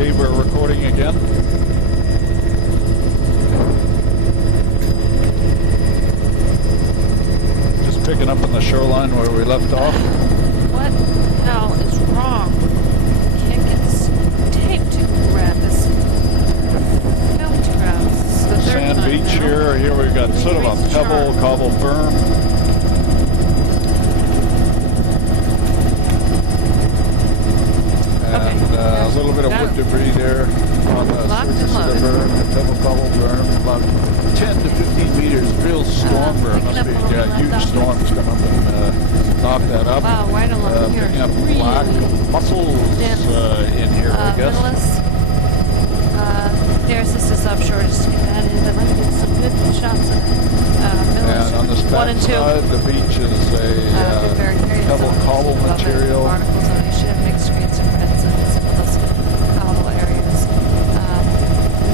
Okay, we're recording again. Just picking up on the shoreline where we left off. What the hell is wrong? Can't get this tape to grab this film to grab. This is the third Sand time beach now. here we've got sort of a pebble cobble berm. A little bit of wood debris there on the surface of the berm, the pebble cobble berm, about 10 to 15 meters, real storm berm. Must be huge storms come up and knock that up. Wow, right along here. Picking up black mussels in here, I guess. This is offshore, just to get that in, but let me get some good shots of it. And on this back side, the beach is a pebble cobble material. Articles on you should have mixed screens and reds and some of those cobble areas.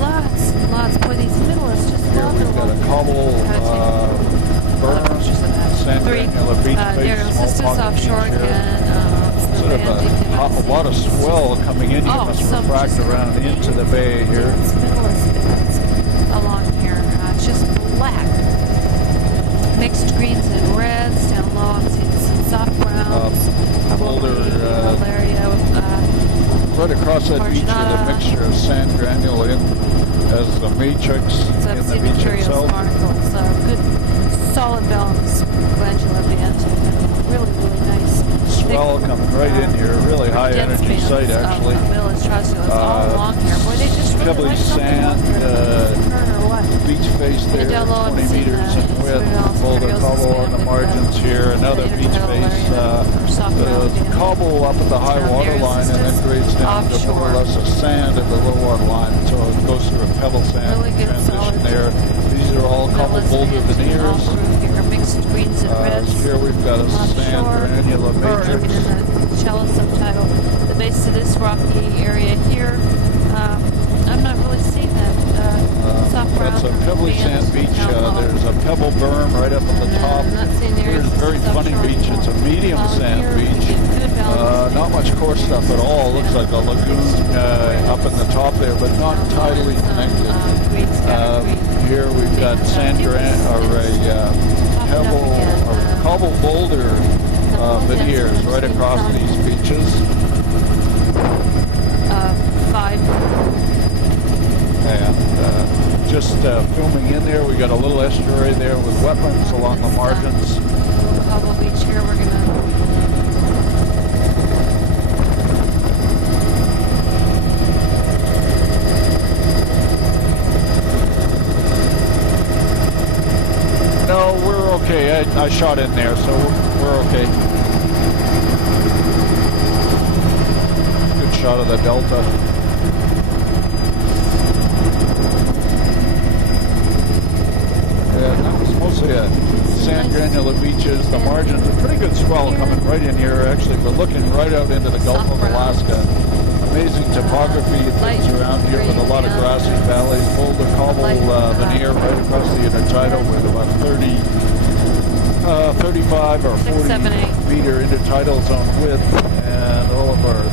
Lots. Boy, these middles just here we've got a cobble berm, sand granular beach face, small pocket offshore beach here. Sort of a lot of swell coming in. You must refract around into the bay here. This middle is along here. It's just black. Mixed greens and reds down low. I'm seeing some soft browns. Boulder area. right across that beach with a mixture of sand granule in as the matrix in the beach itself. Barnacles, good solid bones, glandular band. Really nice. Swell coming right in here. Really high energy site actually. Village Trustula all along here. Boy, they just really pebbly like sand. Beach face there, 20 meters in width. Boulder cobble on the margins here. Another beach face. Cobble up at the high water line and then grades down to more or less a sand at the low water line. So it goes through a pebble sand transition there. These are all cobble boulder veneers. Mixed greens and reds. Here we've got a sand granular matrix. In the shallow subtitle, the base of this rocky area here. I'm not really seeing that soft brown. That's a pebbly sand beach. There's a pebble berm right up at the top. Here's a very funny beach. It's a medium sand beach. Not much coarse stuff at all. Looks like a lagoon up in the top there, but not tidally connected. Here we've got sand or a pebble or cobble boulder veneers right across these beaches. 5. And just filming in there, we got a little estuary there with wetlands along the margins. Cobble beach here, we're gonna. No, we're okay. I shot in there, so we're okay. Good shot of the delta. Mostly sand granular beaches. The margins, a pretty good swell coming right in here. Actually, we're looking right out into the Gulf of Alaska. Amazing topography and things around here with a lot of grassy valleys. Boulder cobble veneer right across the intertidal with about 35 or 40 meter intertidal zone width, and all of our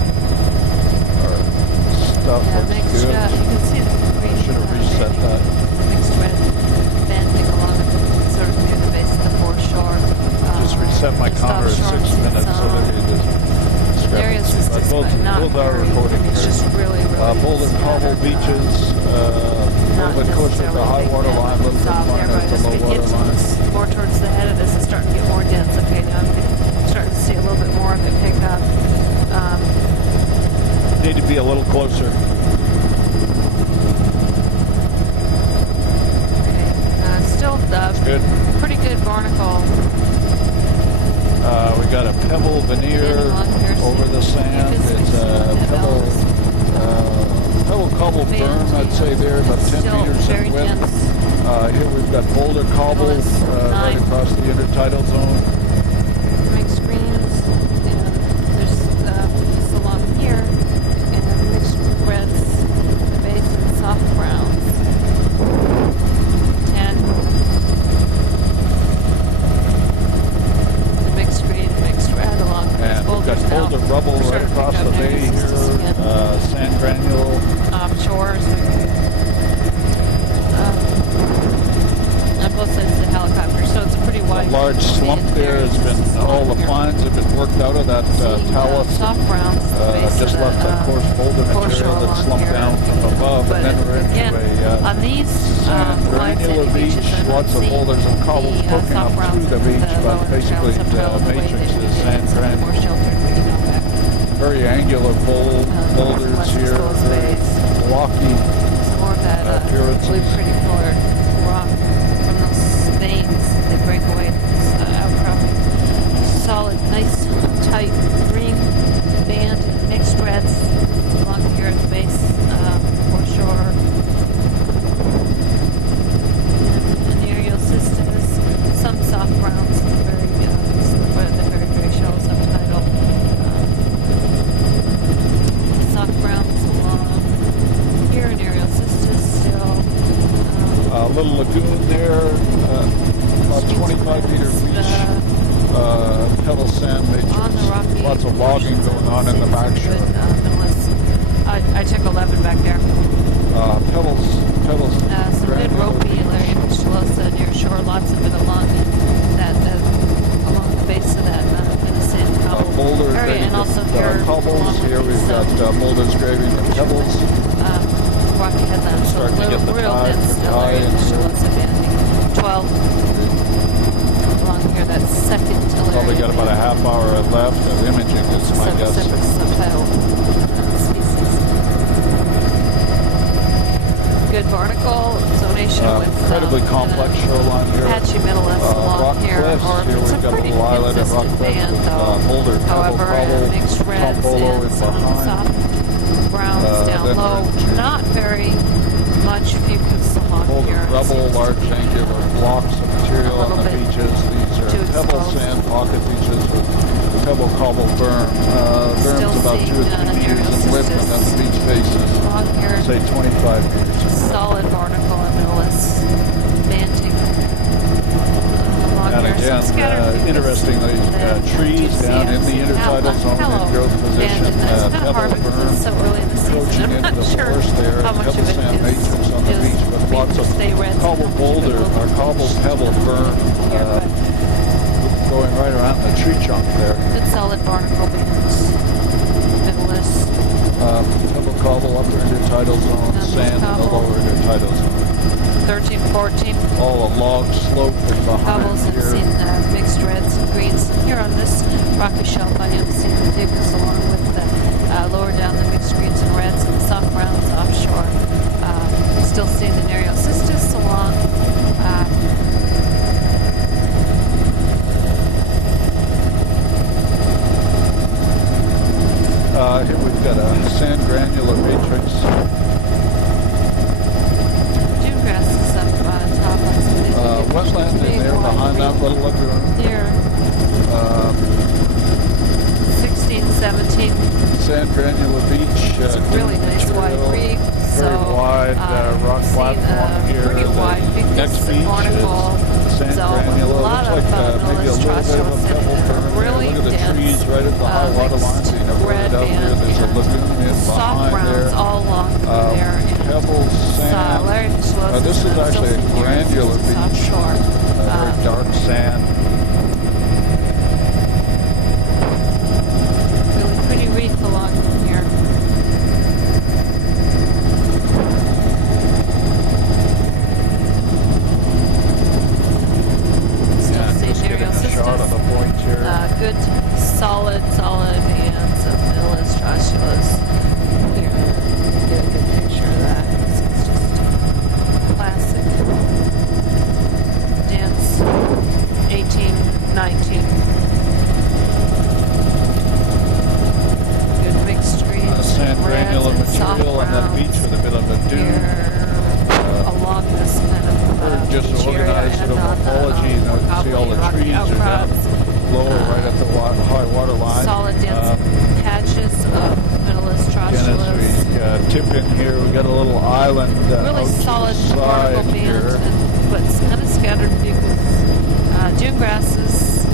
stuff looks good. You can see the green. I should have reset that. Mixed red banding along sort of near the base of the foreshore. Just reset my counter at 6 minutes so that it is discrepancy. Both are recording here. Just really Boulder cobble beaches, a little bit closer to the high water line, a little bit finer at the low water line. More towards the head of this, it's starting to get more dense. Okay, now I'm starting to see a little bit more of it pick up. Need to be a little closer. Still good. Pretty good barnacle. We got a pebble veneer over the sand. It's a pebble cobble berm, I'd say there, about 10 meters in width. Here we've got boulder cobble right across the intertidal zone. Mixed greens, and there's this along here, and mixed reds, base and soft browns. 10. Mixed green, mixed red along. And we've got boulder rubble We're right starting to across pick the up bay areas here. just again. Sand granule. Offshore. On both sides of the helicopter, so it's a pretty wide. A large slump there has been, all the pines have been worked out of that talus. Soft browns. Just left that coarse boulder material that slumped down from above, and then we're into on these sand granular beach, lots of boulders and cobbles poking up through the beach, but basically the matrix is sand granule. Very angular boulders here, very blocky appearances. Blue pretty colored rock from those veins. They break away outcropping. Solid, nice, tight green band, mixed reds along here at the base, foreshore. And aerial systems, some soft browns, very, very shallow subtidal. Soft browns along here in aerial systems still. A little lagoon there, about 25-meter beach. Pebble sand matrix. Lots of logging going on in the back shore. I took 11 back there. Pebbles. Some good ropey Larry Michelosa near shore. Lots of it along along the base of that sand cobble area, and also here cobbles. Here we've got boulders graving the pebbles. Rocky headland, so real dense Larry Michelosa banding. 12 along here. That second Larry. Probably got about a half hour left of imaging. Is my guess. Subtitle species. Good barnacle zonation with incredibly complex shoreline here. patchy middleless along here. Here we've got a little island of rock cliffs with boulder, however, cobble, mixed reds and some soft browns down low. Not very much mucus along here. Rubble, large angular blocks of material on the beaches. These are pebble sand pocket beaches with pebble cobble berm. Berm's about 2 or 3 meters in width, and then the beach face is, say, 25 meters. Solid barnacle and middleless banting. And again, interestingly, trees down in the intertidal zone in growth position, pebble berm so early in the season. encroaching I'm into not the sure forest there, how much pebble of it sand matrix on the beach, but lots of cobble boulder, or cobble pebble berm going right around the tree trunk there. Good solid barnacle bands, middleless. Pebble cobble upper intertidal zone, sand in the lower intertidal zone. 13, 14. All a log slope behind Cobbles and here. seen mixed reds and greens. Here on this rocky shelf, I am seeing the diggers along with the lower down the mixed greens and reds and the soft browns offshore. Still seeing the Nereocystis along. Here we've got a sand granular matrix. Dune grass is up top on some Wetland in there behind that little lagoon. Here. 16, 17. Sand granular beach. It's a really nice wide reef. Very wide rock platform here. Pretty wide. Next beach is sand granular. Looks like maybe a little bit of a pebble berm. Really Look at the trees right at the high water line. So you know, right out here, there's a lagoon in soft behind there. browns all along through there. Pebbles, sand. Larry Michelosa. This is actually a granular beach. Offshore. Very dark sand. Really pretty reef along here. Shot of the point here. Good, solid bands of middleless trossulas. Here, get a good picture of that. It's just classic, dense, 18, 19. Good mixed greens, sand granular reds, and soft material on that beach with a bit of a dune. Along this kind of disorganized sort of morphology. You know, you can see all the trees are down lower right at the high water line. Solid dense patches of middleless trossulas. As we tip in here, we got a little island really solid vertical band, but kind of scattered dune grasses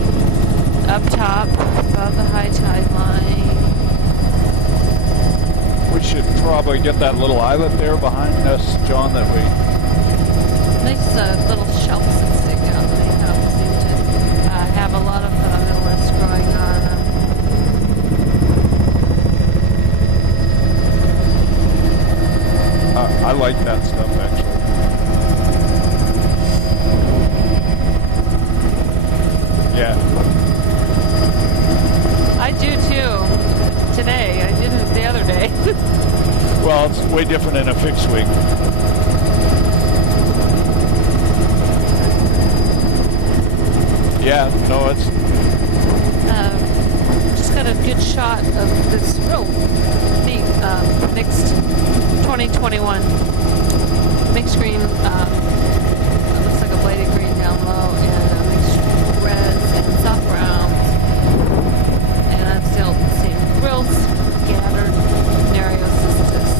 up top above the high tide line. probably get that little islet there behind us, John, that we... Nice little shelves that stick out. They seem to have a lot of middle growing on. I like that stuff, actually. Yeah. I do too. Today. I didn't the other day. Well, it's way different in a fixed wing. Yeah, no, it's... Just got a good shot of this real neat mixed 2021 mixed green. It looks like a bladed green down low and mixed reds and soft browns. And I'm still seeing grills scattered, Nereocystis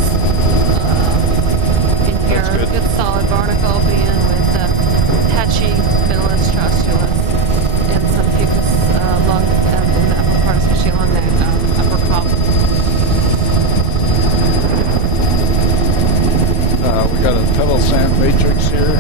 in here. Good solid barnacle being with patchy Middle-East Strostulus and some fucus lung in the upper part, especially along that upper cob. We got a pebble sand matrix here.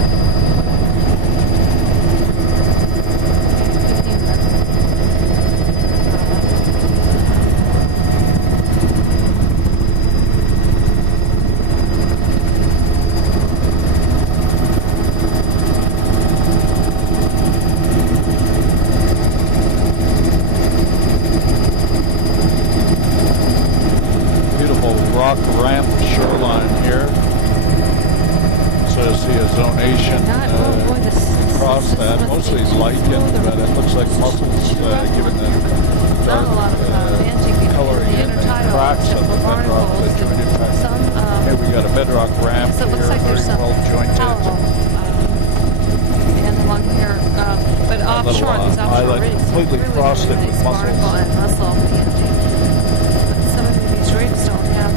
Beautiful rock ramp shoreline here. So I see a zonation across that, mostly lichen, but it looks like mussels given the dark coloring in the cracks of the bedrock that join impact. Here we got a bedrock ramp So it looks here, like there's very some well jointed. and along here, but offshore, these offshore islet reefs, completely really, frosted really with nice mussels. barnacle and mussel banding. But some of these reefs don't have.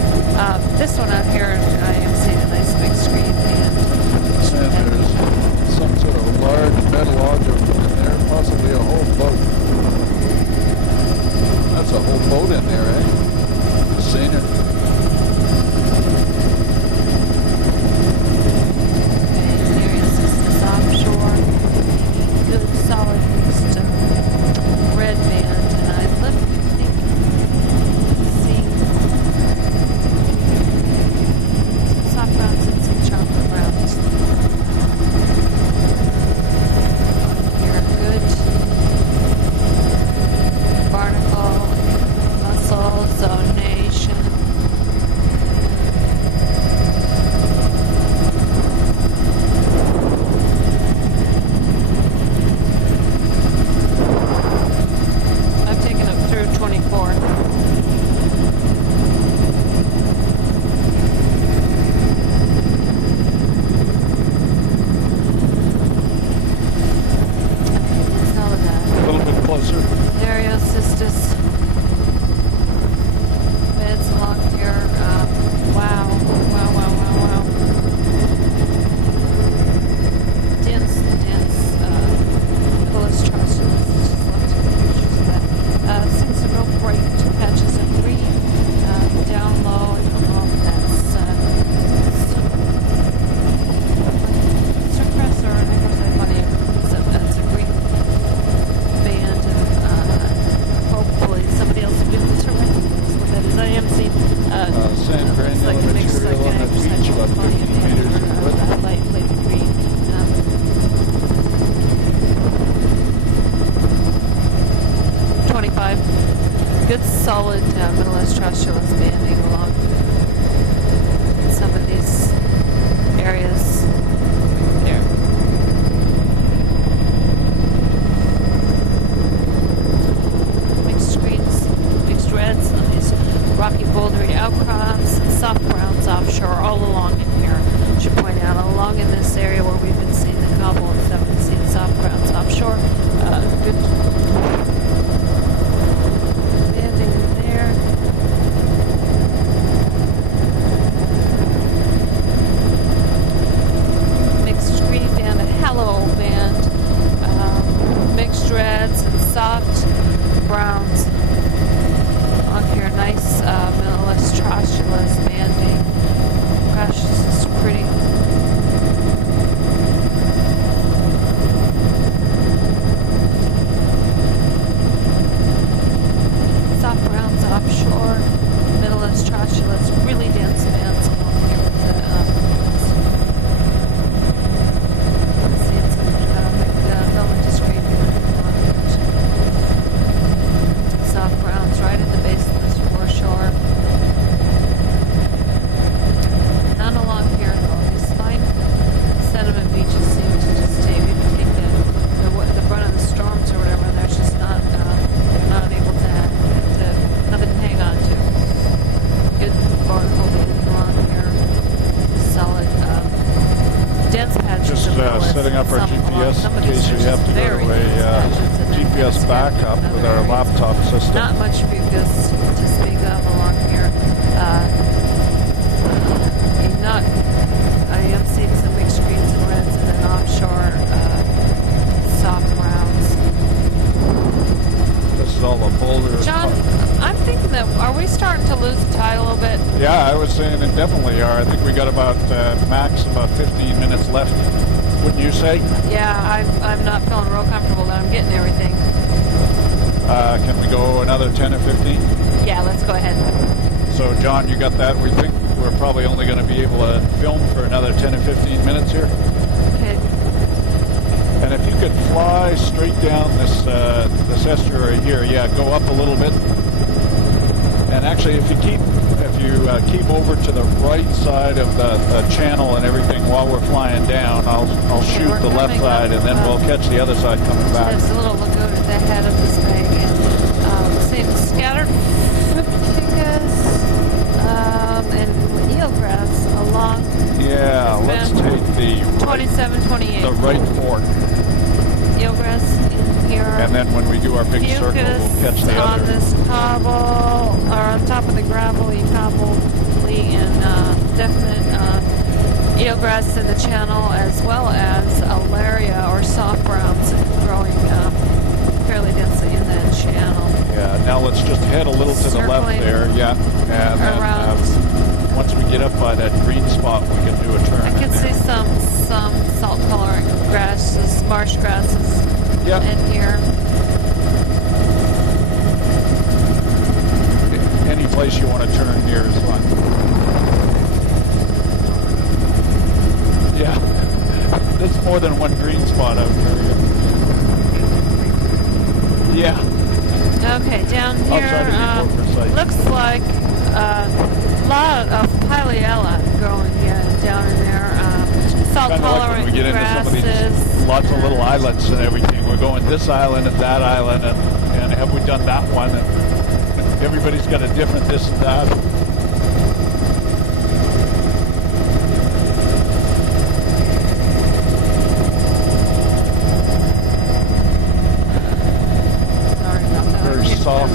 This one out here, I am seeing a nice big screen and There's some sort of large metal object in there, possibly a whole boat. That's a whole boat in there, eh? Seen it? Nereocystis offshore. Good solid mixed red band, and I think seeing some soft browns and some chocolate browns. Here, good barnacle, mussel, zonation. I've taken up through 24. A little bit closer. Nereocystis beds along here. Wow. Dense. Middle-East Strostulus. Just love to take pictures of that. Seeing some real bright patches of green down low. I don't know if that's suppressor, and of course I money. That's a green band, and hopefully somebody else will be able to recognize what that is. I am seeing Sand looks like granular mixed like material on that 90% beach, about 15 meters in width. that light flavor green. 25. Good solid Middle-East Strostulus banding along some of these areas there. Mixed greens, mixed reds, some of these rocky bouldery outcrops, and soft browns offshore all along in here. I should point out, along in this area where we've been seeing the cobble and stuff, we've seen soft browns offshore. Good banding in there. offshore. Middle is Trachula. Really dense bands along here with the seeing some velvet discrete soft browns right at the base of this foreshore. None along here though. These fine sediment beaches seem to just take the brunt of the storms or whatever, and there's just not they're not able to nothing to hang on to. Good barnacle being along here. Solid dense patches Just of willows, setting up our some along GPS some in of these case we stretches, have to go very to dense a patches, and then GPS dense backup patches in with other our areas. laptop system. Not much fucus to speak of along here. I am seeing some mixed greens and reds, and then offshore soft browns. This is all the boulders. John, I'm thinking that, are we starting to lose the tide a little bit? Yeah, I was saying it definitely are. I think we got about max about 15 minutes left. Wouldn't you say? Yeah, I'm not feeling real comfortable that I'm getting everything. Can we go another 10 or 15? Yeah, let's go ahead. So, John, you got that? We think we're probably only going to be able to film for another 10 or 15 minutes here. Okay. And if you could fly straight down this estuary here, yeah, go up a little bit. And actually, if you keep over to the right side of the channel and everything while we're flying down, I'll shoot the left side, and then we'll catch the other side coming back. There's a little lagoon at the head of this bay, and seeing scattered fucus and eelgrass along. Yeah, let's take the 27, 28. the right fork. Eelgrass in here. And then when we do our big circle, we'll catch the on other. this cobble, or on top of the gravelly cobbly, and definite eelgrass in the channel, as well as alaria or soft browns growing fairly densely in that channel. Yeah, now let's just head a little to the left there. Yeah, and then once we get up by that green spot, we can do a turn. I can see some salt coloring grasses, marsh grasses in here. Any place you want to turn here is fine. Yeah, there's more than one green spot out here. Yeah. Okay, down here looks like a lot of Pileella growing down in there. Salt tolerant like grasses. Into some of these, lots of little islets and everything. We're going this island and that island, and have we done that one? And everybody's got a different this and that. Very soft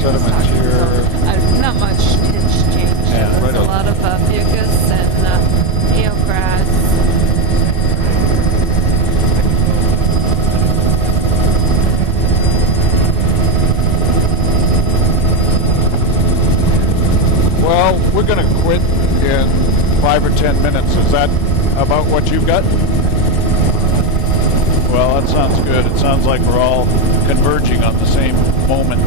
sediment here. Not much tinge change. Yeah, There's a lot of fucus and eelgrass. Well, we're going to quit in 5 or 10 minutes. Is that about what you've got? Well, that sounds good. It sounds like we're all converging on the same moment.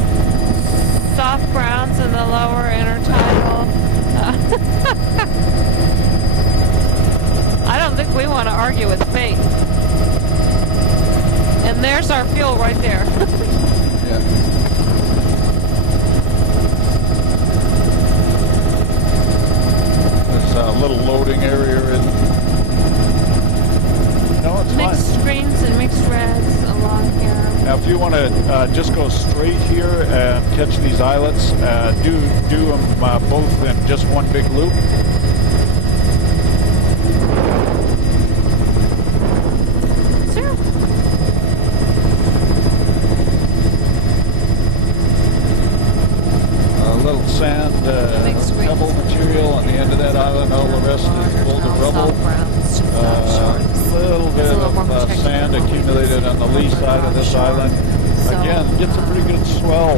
Soft browns in the lower intertidal. I don't think we want to argue with fate. And there's our fuel right there. Yeah. There's a little loading area in. No, it's mixed fine. greens and mixed reds along here. Now, if you want to just go straight here and catch these islets, do them both in just one big loop. Sure. A little sand, pebble material on the end of that island. All the rest is boulder rubble. A little bit of sand accumulated on the lee side of this island. Again, get some pretty good swell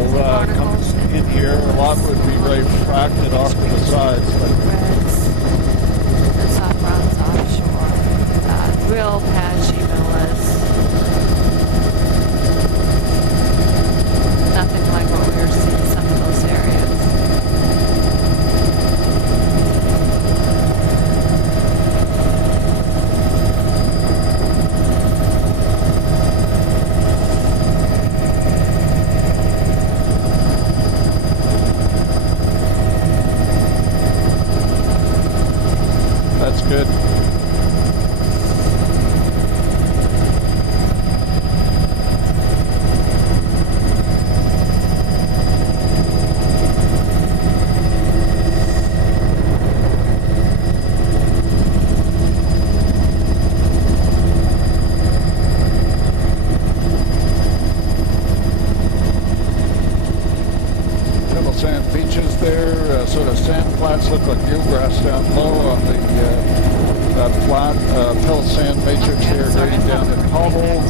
coming in here. A lot would be very fracted off to the sides. But reds and soft browns offshore. Real patchy villas. Nothing like what we were seeing in some of those areas. good. Sand beaches there, sort of sand flats look like eelgrass down low on the that flat Pebble Sand matrix here, grading down at Cobble.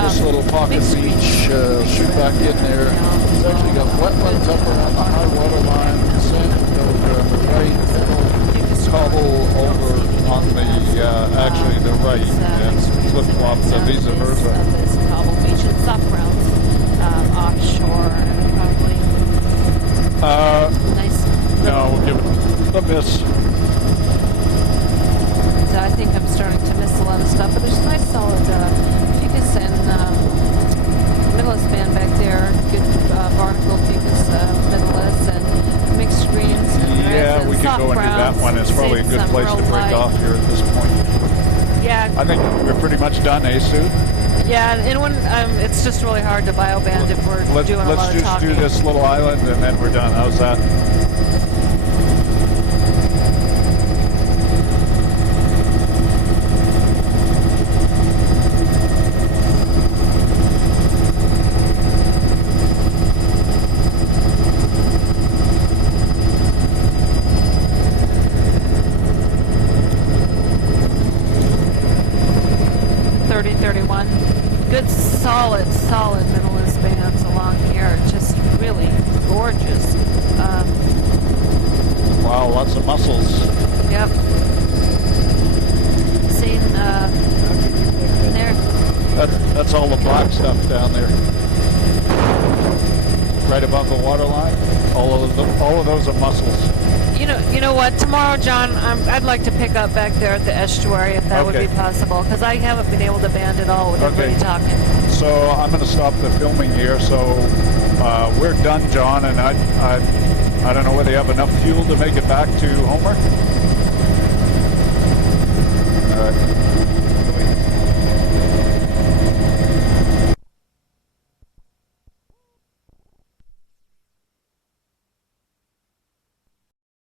This little pocket beach, shoot back in there. It's actually got wetlands up around the high water line, sand over on the right, Cobble over on the actually the right, and flip flop the vice versa. Cobble Beach and Suffrounds offshore. Nice. No, we'll give it a miss. So I think I'm starting to miss a lot of stuff, but there's nice solid Ficus and Middleist band back there. Good barnacle Ficus Middleist and mixed greens and reds and we could go into that one. It's probably a good place to break off here at this point. Yeah. I think we're pretty much done, Sue? Yeah, and when it's just really hard to bioband if we're doing a lot of talking. Let's just do this little island and then we're done. How's that? Good solid Middleist bands along here. Just really gorgeous. Wow, lots of mussels. Yep. Seen there. That's all the black stuff down there. Right above the water line. All of those are mussels. You know what? Tomorrow, John, I'd like to pick up back there at the estuary if that would be possible, because I haven't been able to band at all with everybody talking. So I'm going to stop the filming here. So we're done, John, and I don't know whether you have enough fuel to make it back to Homer.